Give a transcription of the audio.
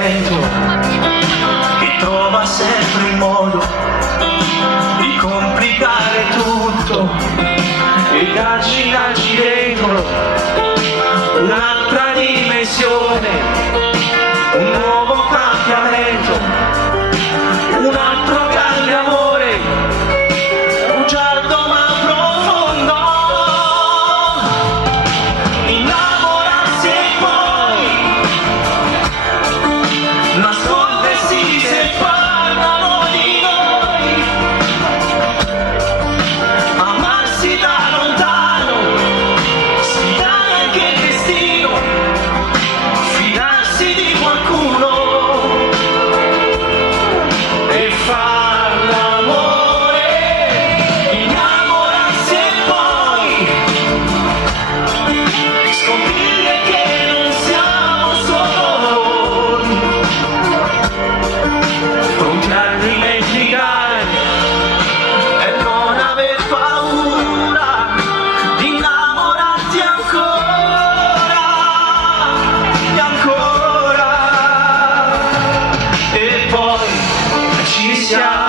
vento che trova sempre un modo di complicare tutto e darci dentro un'altra dimensione, un nuovo cambiamento, un altro grande amore, bugiardo ma profondo, innamorarsi e poi nascondersi se parlano di noi, amarsi da lontano, sfidare anche il destino, fidarsi di qualcuno e far l'amore, innamorarsi e poi scoprire che non siamo solo noi, pronti a dimenticare e non aver paura di innamorarti ancora e ancora, e poi ci siamo